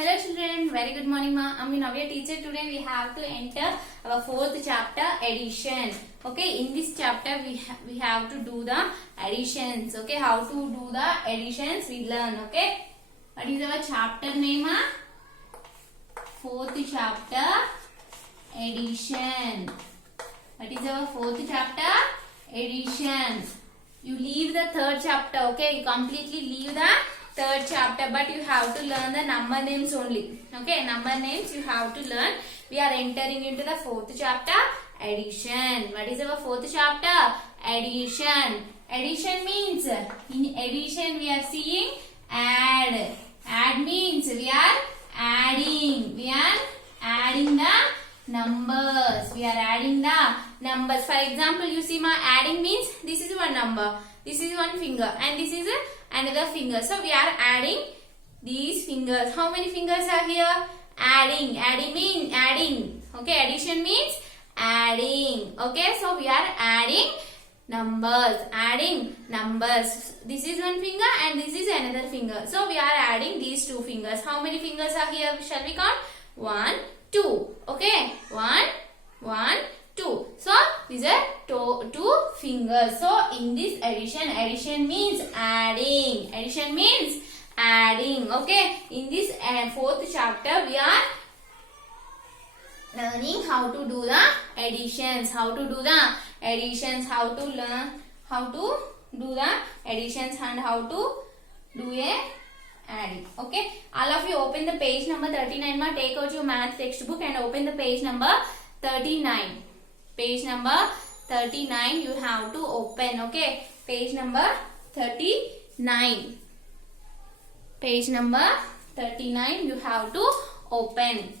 Hello children, very good morning ma. I'm Navya teacher. Today we have to enter our fourth chapter addition. Okay, in this chapter we have to do the additions. Okay, how to do the additions we learn. Okay, what is our chapter name? Fourth chapter addition. What is our fourth chapter? Addition. You leave the third chapter. Okay, you completely leave the third chapter, but you have to learn the number names only. Okay, number names you have to learn. We are entering into the fourth chapter, addition. What is our fourth chapter? Addition. Addition means, in addition we are seeing add. Add means we are adding. We are adding the numbers. We are adding the numbers. For example, you see my adding means this is one number, this is one finger, and this is another finger. So we are adding these fingers. How many fingers are here? Adding. Adding means adding. Okay, addition means adding. Okay, so we are adding numbers. Adding numbers. This is one finger and this is another finger. So we are adding these two fingers. How many fingers are here? Shall we count? 1, 2. Okay, 1, 2. So these are two fingers. So in this addition means adding. Addition means adding. Okay, in this fourth chapter we are learning how to do the additions. How to do the additions. How to learn how to do the additions and how to do a adding. Okay, all of you open the page number 39 ma. Take out your math textbook and open the page number 39. Page number 39 you have to open. Okay, page number 39. Page number 39 you have to open.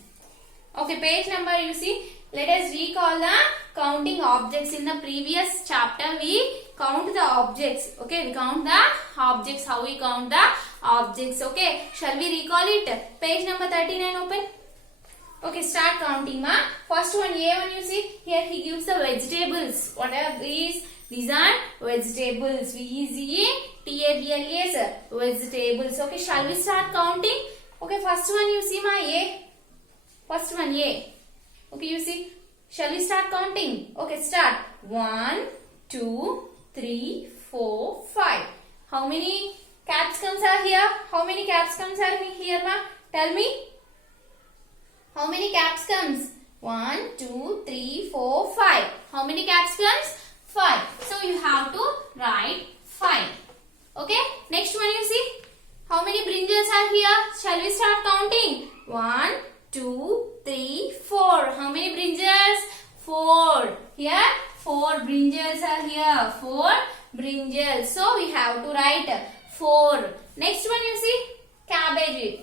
Okay, page number you see. Let us recall the counting objects. In the previous chapter we count the objects. Okay, we count the objects. How we count the objects. Okay, shall we recall it? Page number 39 open. Okay, start counting ma. First one A1 you see. Here he gives the vegetables. What are these? These are vegetables. V-E-G-E-T-A-B-L-E-S. Vegetables. Okay, shall we start counting? Okay, first one you see ma A. First one A. Okay, you see. Shall we start counting? Okay, start. 1, 2, 3, 4, 5. How many capsicums are here? How many capsicums are here ma? Tell me. How many capsicums? 1, 2, 3, 4, 5. How many capsicums? 5. So you have to write 5. Okay. Next one you see. How many brinjals are here? Shall we start counting? 1, 2, 3, 4. How many brinjals? 4. Here 4 brinjals are here. 4 brinjals. So we have to write 4. Next one you see. Cabbage.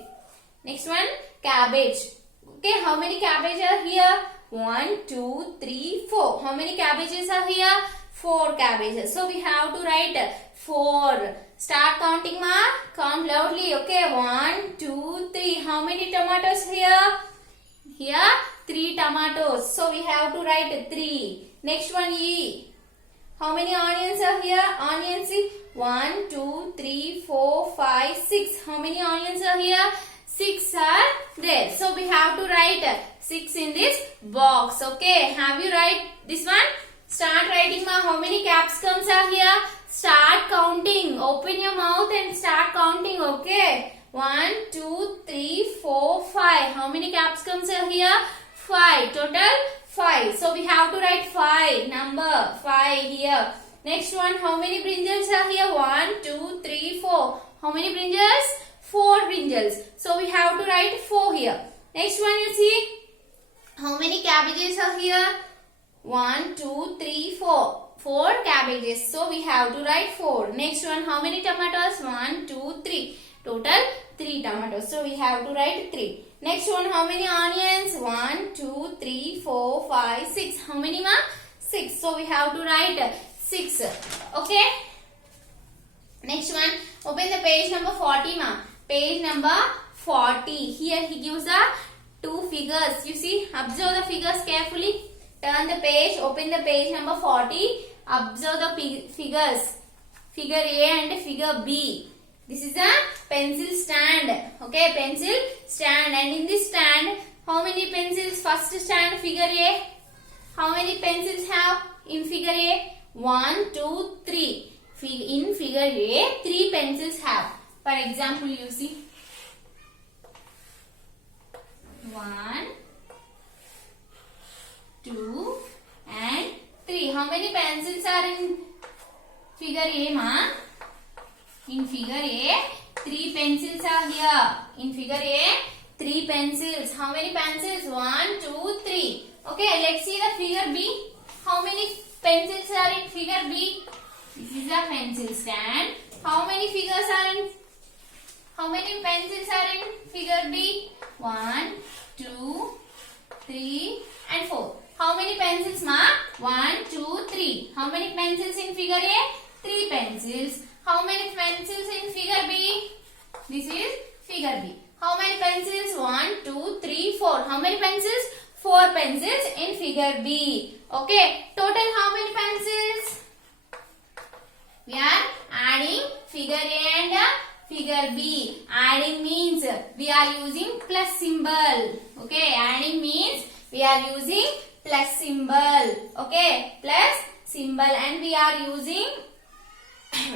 Next one cabbage. Okay, how many cabbages are here? 1, 2, 3, 4. How many cabbages are here? 4 cabbages. So we have to write 4. Start counting ma. Count loudly. Okay, 1, 2, 3. How many tomatoes here? Here 3 tomatoes. So we have to write 3. Next one E. How many onions are here? Onions see. 1, 2, 3, 4, 5, 6. How many onions are here? 6 are there. So we have to write 6 in this box. Okay. Have you write this one? Start writing ma. How many capsicums are here? Start counting. Open your mouth and start counting. Okay. 1, 2, 3, 4, 5. How many capsicums are here? 5. Total 5. So we have to write 5. Number 5 here. Next one. How many brinjals are here? 1, 2, 3, 4. How many brinjals? 4 brinjals. So we have to write 4 here. Next one you see. How many cabbages are here? 1, 2, 3, 4. 4 cabbages. So we have to write 4. Next one. How many tomatoes? 1, 2, 3. Total 3 tomatoes. So we have to write 3. Next one. How many onions? 1, 2, 3, 4, 5, 6. How many ma? 6. So we have to write 6. Okay. Next one. Open the page number 40 ma. Page number 40. Here he gives the 2 figures. You see, observe the figures carefully. Turn the page. Open the page number 40. Observe the figures. Figure A and figure B. This is a pencil stand. Okay, pencil stand. And in this stand, how many pencils? First stand, figure A. How many pencils have in figure A? 1, 2, 3. In figure A, 3 pencils have. For example, you see 1, 2 and 3. How many pencils are in figure A, ma? In figure A, 3 pencils are here. In figure A, 3 pencils. How many pencils? 1, 2, 3. Okay, let's see the figure B. How many pencils are in figure B? This is a pencil stand. How many figures are in? How many pencils are in figure B? 1, 2, 3 and 4. How many pencils, ma? 1, 2, 3. How many pencils in figure A? 3 pencils. How many pencils in figure B? This is figure B. How many pencils? 1, 2, 3, 4. How many pencils? 4 pencils in figure B. Okay. Total how many pencils? We are adding figure A and figure B. Adding means we are using plus symbol. Okay. Adding means we are using plus symbol. Okay. Plus symbol, and we are using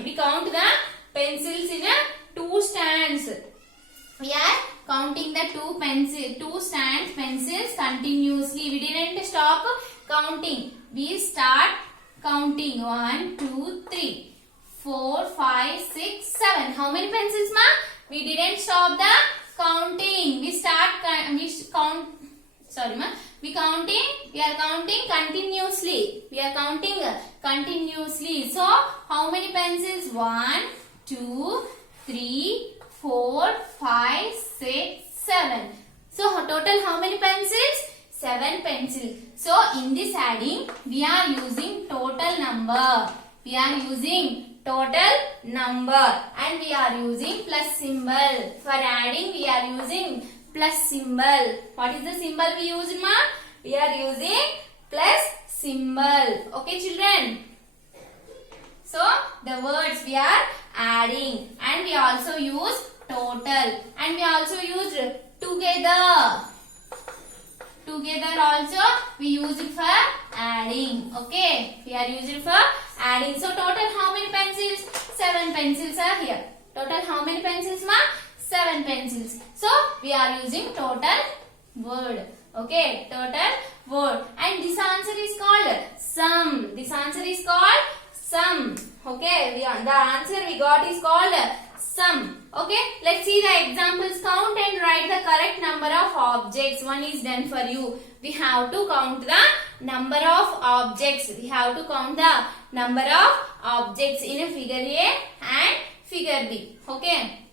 we count the pencils in a 2 stands. We are counting the 2 stands pencils continuously. We didn't stop counting. We start counting 1, 2, 3, 4, 5, 6, 7. How many pencils, ma? We didn't stop the counting. We are counting continuously. We are counting continuously. So, how many pencils? 1, 2, 3, 4, 5, 6, 7. So, total how many pencils? 7 pencils. So, in this adding, we are using total number. We are using total number, and we are using plus symbol. For adding, we are using plus symbol. What is the symbol we use, ma? We are using plus symbol. Okay, children? So, the words we are adding, and we also use total, and we also use together. Together also we use it for adding. Okay, we are using it for adding. So, total how many pencils? 7 pencils are here. Total how many pencils, ma? 7 pencils. So, we are using total word. Okay, total word. And this answer is called sum. This answer is called sum. Okay, the answer we got is called sum. Okay, let's see the examples. Count and write the correct number of objects. One is done for you. We have to count the number of objects. We have to count the number of objects in a figure A and figure B. Okay.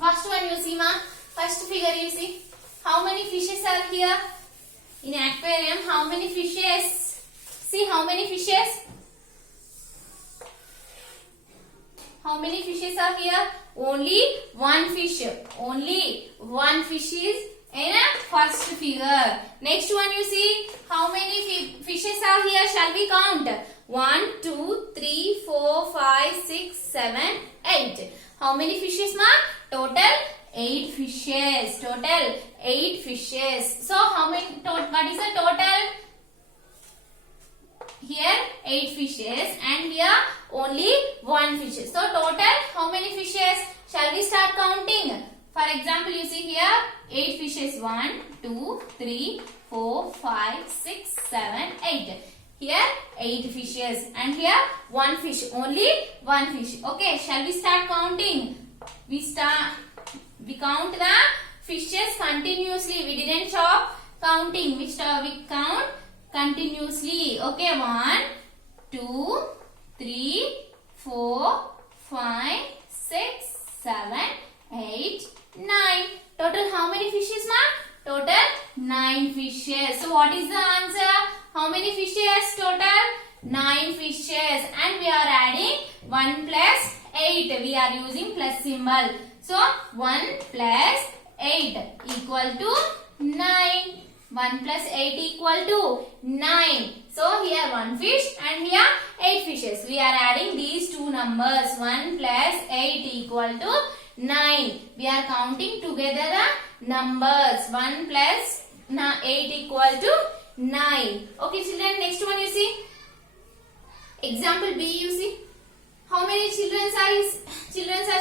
First one you see, ma. First figure you see. How many fishes are here? In aquarium, how many fishes? See how many fishes? How many fishes are here? Only one fish. Only one fish is in a first figure. Next one you see. How many fishes are here? Shall we count? 1, 2, 3, 4, 5, 6, 7, 8. How many fishes, ma? Total 8 fishes. Total 8 fishes. So how many? What is the total? Here 8 fishes, and here only 1 fish. So total how many fishes? Shall we start counting? For example, you see here 8 fishes. 1, 2, 3, 4, 5, 6, 7, 8. Here 8 fishes, and here 1 fish. Only 1 fish. Okay, shall we start counting? We count the fishes continuously. We didn't stop counting. We count continuously. Okay, 1, 2, 3, 4, 5, 6, 7, 8, 9. Total how many fishes, ma? Total 9 fishes. So what is the answer? How many fishes total? 9 fishes. And we are adding 1 plus 8. We are using plus symbol. So 1 plus 8 equal to 9. 1 plus 8 equal to 9. So here 1 fish and here 8 fishes. We are adding these two numbers. 1 plus 8 equal to 9. We are counting together the numbers. 1 plus 8 equal to 9. Okay children, next one you see. Example B you see. How many children are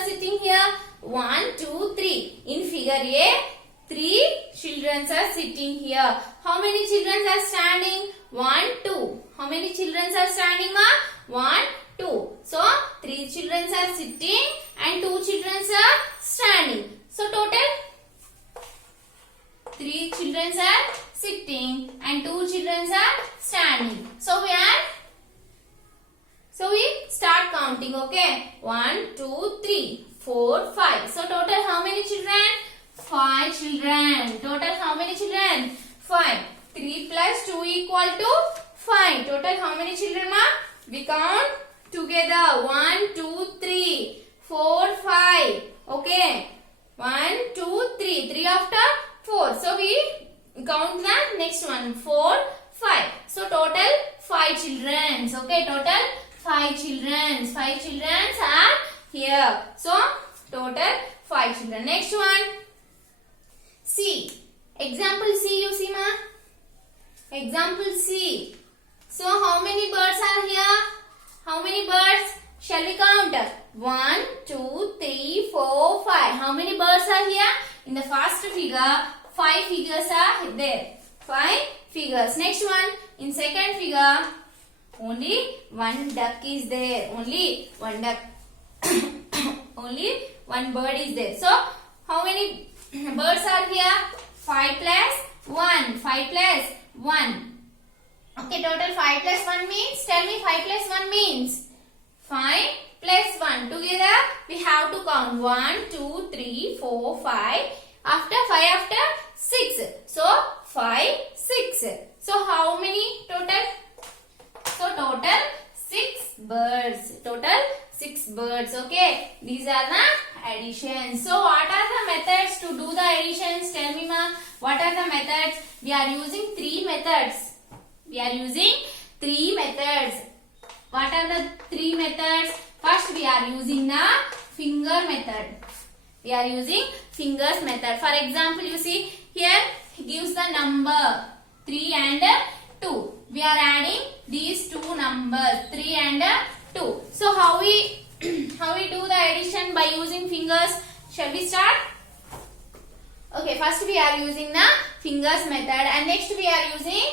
sitting here? 1, 2, 3. In figure A, 3 children are sitting here. How many children are standing? 1, 2. How many children are standing, ma? 1, 2. So 3 children are sitting and 2 children are standing. So total 3 children are sitting and 2 children are standing. So we start counting, okay? 1, 2, 3, 4, 5. So total how many children? 5 children. Total how many children? 5. 3 plus 2 equal to 5. Total how many children, ma? We count together. 1, 2, 3, 4, 5. Okay. 1, 2, 3. 3 after 4. So we count the next one. 4, 5. So total 5 children. Okay. Total 5 children. 5 children are here. So total 5 children. Next one. C. Example C you see, ma? Example C. So how many birds are here? How many birds? Shall we count? 1, 2, 3, 4, 5. How many birds are here? In the first figure, 5 figures are there. 5 figures. Next one. In second figure, only 1 duck is there. Only 1 duck. Only 1 bird is there. So how many birds are here? 5 plus 1. 5 plus 1. Okay, total 5 plus 1 means, tell me 5 plus 1 means? 5 plus 1. Together we have to count 1, 2, 3, 4, 5. After 5 after 6. So 5, 6. So how many total? So total 6 birds. Total 6 birds. Okay. These are the additions. So what are the methods to do the additions? Tell me, ma. What are the methods? We are using 3 methods. We are using 3 methods. What are the 3 methods? First we are using the finger method. We are using fingers method. For example, you see here he gives the number 3 and 2. We are adding these two numbers 3 and 2. So how we do the addition by using fingers? Shall we start? Okay, first we are using the fingers method and next we are using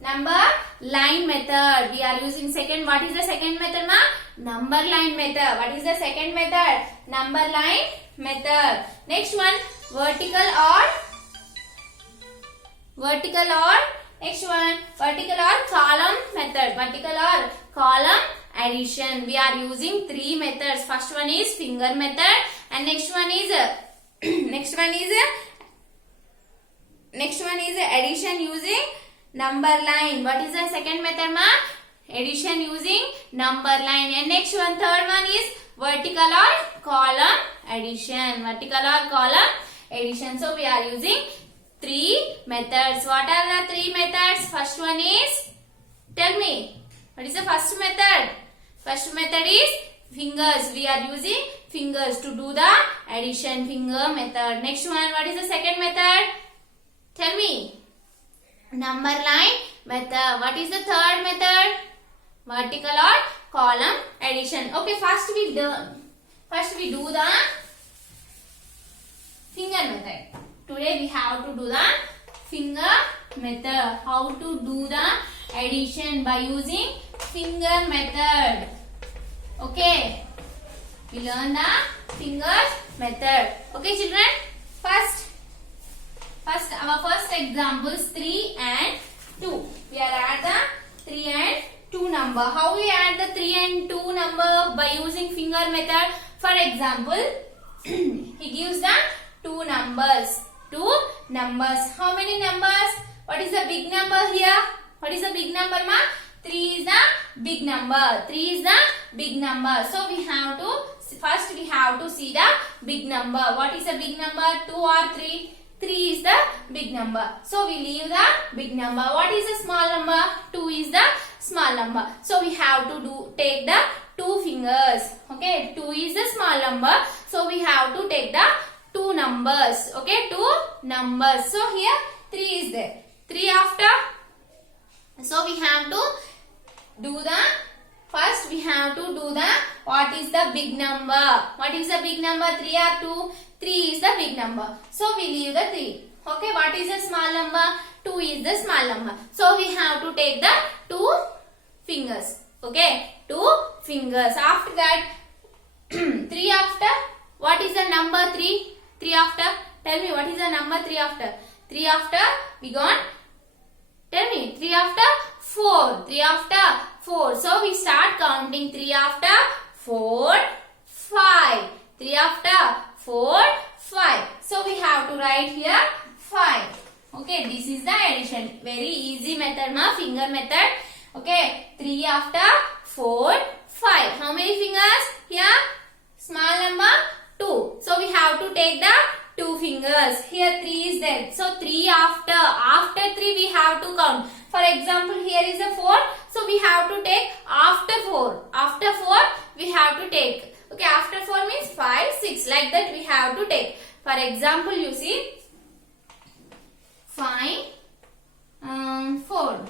number line method. We are using second. What is the second method, ma? Number line method. What is the second method? Number line method. Next one, vertical or next one, vertical or column method. Vertical or column addition. We are using 3 methods. First one is finger method and next one is addition using number line. What is the second method, ma? Addition using number line. And next one, third one is vertical or column addition. Vertical or column addition. So we are using 3 methods. What are the 3 methods? First one is, tell me, what is the first method? First method is fingers. We are using fingers to do the addition. Finger method. Next one, what is the second method? Tell me. Number line method. What is the third method? Vertical or column addition. Okay, first we do the finger method. Today we have to do the finger method. How to do the addition by using finger method. Okay, we learn the fingers method. Okay, children. First our first examples 3 and 2. We are add the 3 and 2 number. How we add the 3 and 2 number? By using finger method. For example, he gives the 2 numbers. 2 numbers. How many numbers? What is the big number here? What is the big number, ma? 3 is the big number. 3 is the big number. So we have to see the big number. What is the big number? 2 or 3? 3 is the big number. So we leave the big number. What is the small number? 2 is the small number. So we have to take the 2 fingers. Okay, 2 is the small number. So we have to take the 2 numbers. Okay, 2 numbers. So here 3 is there. 3 after. So we have to do the first. We have to do the what is the big number? What is the big number? 3 or 2? 3 is the big number. So we leave the 3. Okay, what is the small number? 2 is the small number. So we have to take the 2 fingers. Okay, 2 fingers. After that, 3 after. What is the number 3? 3 after. Tell me what is the number 3 after. 3 after we got. Tell me 3 after 4. 3 after 4. So we start counting 3 after 4, 5. 3 after 4, 5. So we have to write here 5. Okay, this is the addition. Very easy method, ma, finger method. Okay, 3 after 4, 5. How many fingers? Here, small number 2. So we have to take the 2 fingers. Here 3 is there. So 3 after. After 3 we have to count. For example, here is a 4. So we have to take after 4. After 4 we have to take. Okay, after 4 means 5, 6. Like that we have to take. For example, you see 5, 4.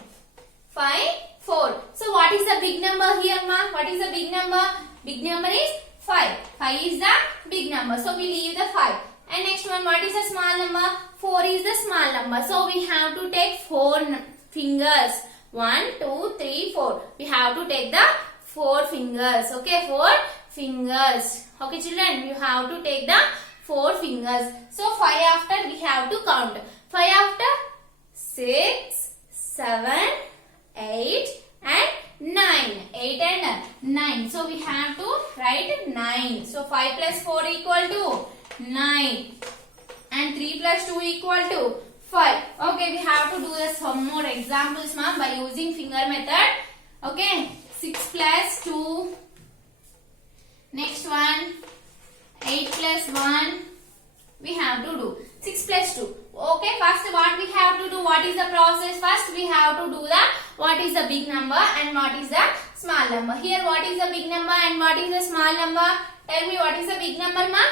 5, 4. So what is the big number here, ma? What is the big number? Big number is 5. 5 is the big number. So we leave the 5. And next one, what is the small number? 4 is the small number. So we have to take 4 fingers. 1, 2, 3, 4. We have to take the 4 fingers. Okay, 4 fingers. Okay, children, you have to take the 4 fingers. So 5 after we have to count. 5 after 6, 7, 8 and 9. 8 and 9. So we have to write 9. So 5 plus 4 equal to 9. And 3 plus 2 equal to 5. Okay, we have to do some more examples, ma'am, by using finger method. Okay, 6 plus 2. Next one, 8 plus 1. We have to do 6 plus 2. Okay, first what we have to do, what is the process? First we have to do the what is the big number and what is the small number. Here what is the big number and what is the small number? Tell me what is the big number, ma?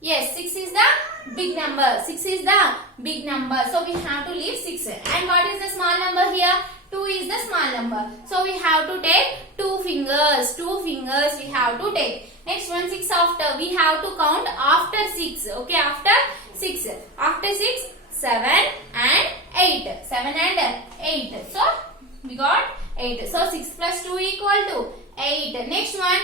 Yes, 6 is the big number. 6 is the big number. So we have to leave 6. And what is the small number here? 2 is the small number. So we have to take 2 fingers. 2 fingers we have to take. Next one, 6 after. We have to count after 6. Okay, after 6. After 6, 7 and 8. 7 and 8. So we got 8. So 6 plus 2 equal to 8. Next one.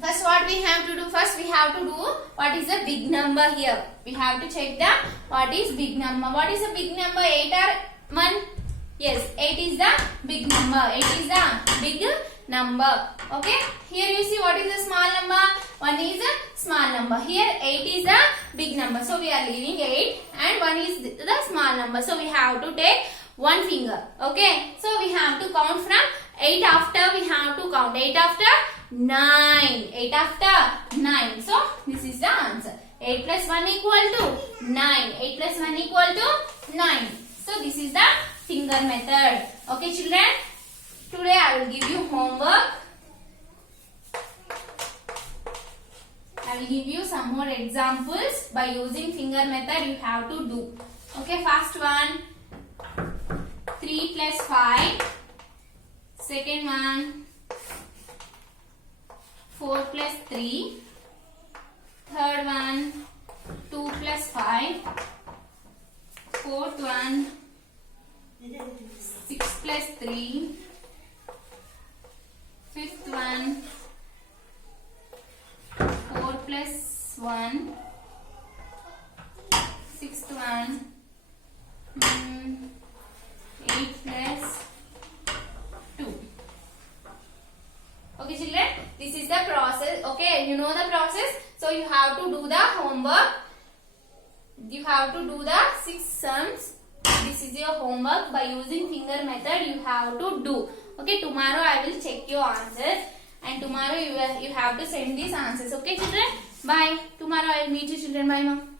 First what we have to do? First we have to do what is the big number here. We have to check the what is big number. What is the big number? 8 or 1? Yes, 8 is the big number. 8 is the big number. Okay. Here you see what is the small number? 1 is a small number. Here 8 is the big number. So we are leaving 8 and 1 is the small number. So we have to take 1 finger. Okay. So we have to count from 8 after we have to count. 8 after 9. 8 after 9. So this is the answer. 8 plus 1 equal to 9. 8 plus 1 equal to 9. So this is the finger method. Okay, children. Today I will give you homework. I will give you some more examples by using finger method you have to do. Okay, first one 3 plus 5. Second one 4 plus 3. Third one 2 plus 5. Fourth one 6 plus 3. Fifth one 4 plus 1. Sixth one 8 plus 2. Okay, children, this is the process. Okay, you know the process. So you have to do the homework. You have to do the 6 sums. This is your homework. By using finger method you have to do. Okay, tomorrow I will check your answers and tomorrow you have to send these answers. Okay, children, bye. Tomorrow I will meet you, children. Bye, mom.